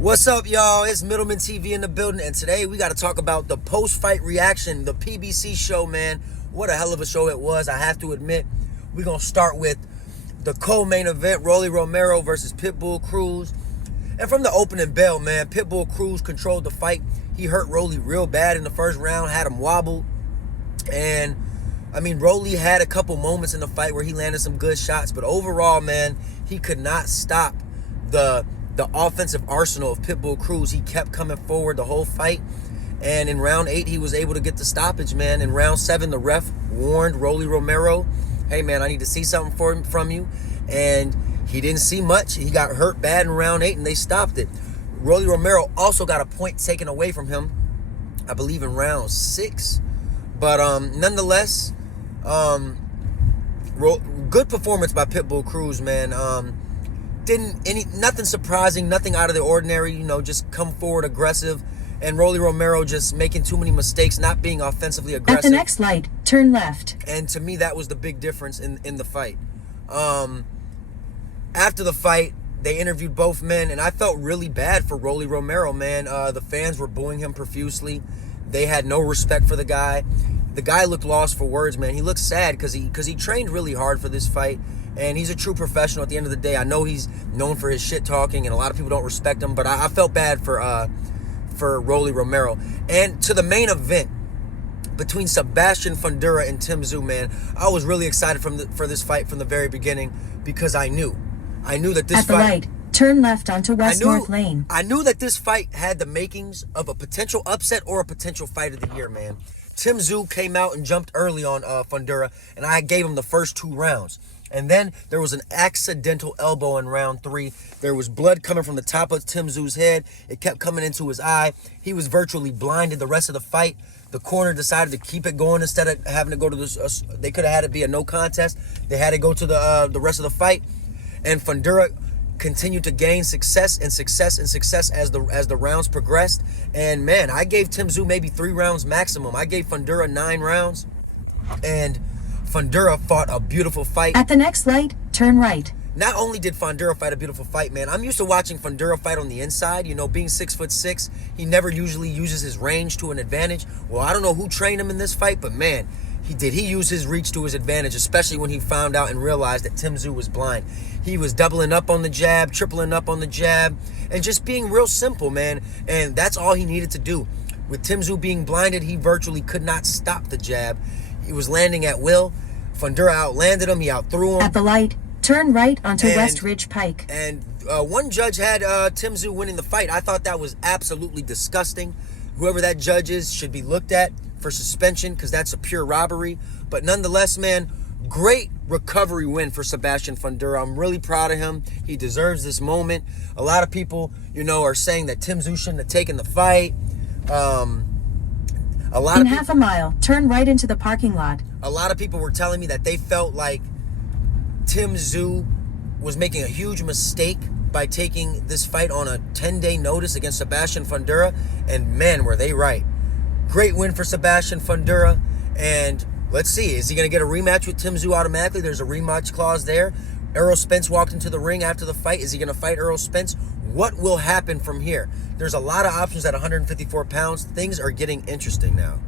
What's up, y'all? It's Middleman TV in the building, and today we got to talk about the post-fight reaction, the PBC show, man. What a hell of a show it was, I have to admit. We're going to start with the co-main event, Romero versus Pitbull Cruz. And from the opening bell, man, Pitbull Cruz controlled the fight. He hurt Rolly real bad in the first round, had him wobbled. And, I mean, Rolly had a couple moments in the fight where he landed some good shots. But overall, man, he could not stop the offensive arsenal of Pitbull Cruz. He kept coming forward the whole fight. And in round 8, he was able to get the stoppage, man. In round 7, the ref warned Rolly Romero, hey, man, I need to see something from you. And he didn't see much. He got hurt bad in round 8, and they stopped it. Rolly Romero also got a point taken away from him, I believe, in round 6. But nonetheless, good performance by Pitbull Cruz, man. Nothing surprising, nothing out of the ordinary, just come forward aggressive, and Rolly Romero just making too many mistakes, not being offensively aggressive. At the next light, turn left. And to me, that was the big difference in the fight. After the fight, they interviewed both men, and I felt really bad for Rolly Romero, man. The fans were booing him profusely. They had no respect for the guy. The guy looked lost for words, man. He looked sad because he trained really hard for this fight. And he's a true professional at the end of the day. I know he's known for his shit talking, and a lot of people don't respect him, but I felt bad for Rolly Romero. And to the main event between Sebastian Fundora and Tysu, man, I was really excited for this fight from the very beginning because I knew that this fight... At the light, turn left onto West North Lane. I knew that this fight had the makings of a potential upset or a potential fight of the year, man. Tysu came out and jumped early on Fundora, and I gave him the first 2 rounds. And then there was an accidental elbow in round 3. There was blood coming from the top of Tysu's head. It kept coming into his eye. He was virtually blinded the rest of the fight. The corner decided to keep it going instead of having to go to this. They could have had it be a no contest. They had to go to the rest of the fight. And Fundora continued to gain success and success and success as the rounds progressed. And man, I gave Tysu maybe 3 rounds maximum. I gave Fundora 9 rounds. And Fundora fought a beautiful fight. At the next light, turn right. Not only did Fundora fight a beautiful fight, man, I'm used to watching Fundora fight on the inside. Being 6'6", he never usually uses his range to an advantage. Well, I don't know who trained him in this fight, but man, he did. He used his reach to his advantage, especially when he found out and realized that Tysu was blind. He was doubling up on the jab, tripling up on the jab, and just being real simple, man. And that's all he needed to do. With Tysu being blinded, he virtually could not stop the jab. He was landing at will. Fundora outlanded him. He outthrew him. At the light, turn right onto West Ridge Pike. And one judge had Tysu winning the fight. I thought that was absolutely disgusting. Whoever that judge is should be looked at for suspension because that's a pure robbery. But nonetheless, man, great recovery win for Sebastian Fundora. I'm really proud of him. He deserves this moment. A lot of people, are saying that Tysu shouldn't have taken the fight. In half a mile, turn right into the parking lot. A lot of people were telling me that they felt like Tysu was making a huge mistake by taking this fight on a 10-day notice against Sebastian Fundora, and man, were they right. Great win for Sebastian Fundora, and let's see, is he going to get a rematch with Tysu automatically? There's a rematch clause there. Errol Spence walked into the ring after the fight. Is he going to fight Errol Spence? What will happen from here? There's a lot of options at 154 pounds. Things are getting interesting now.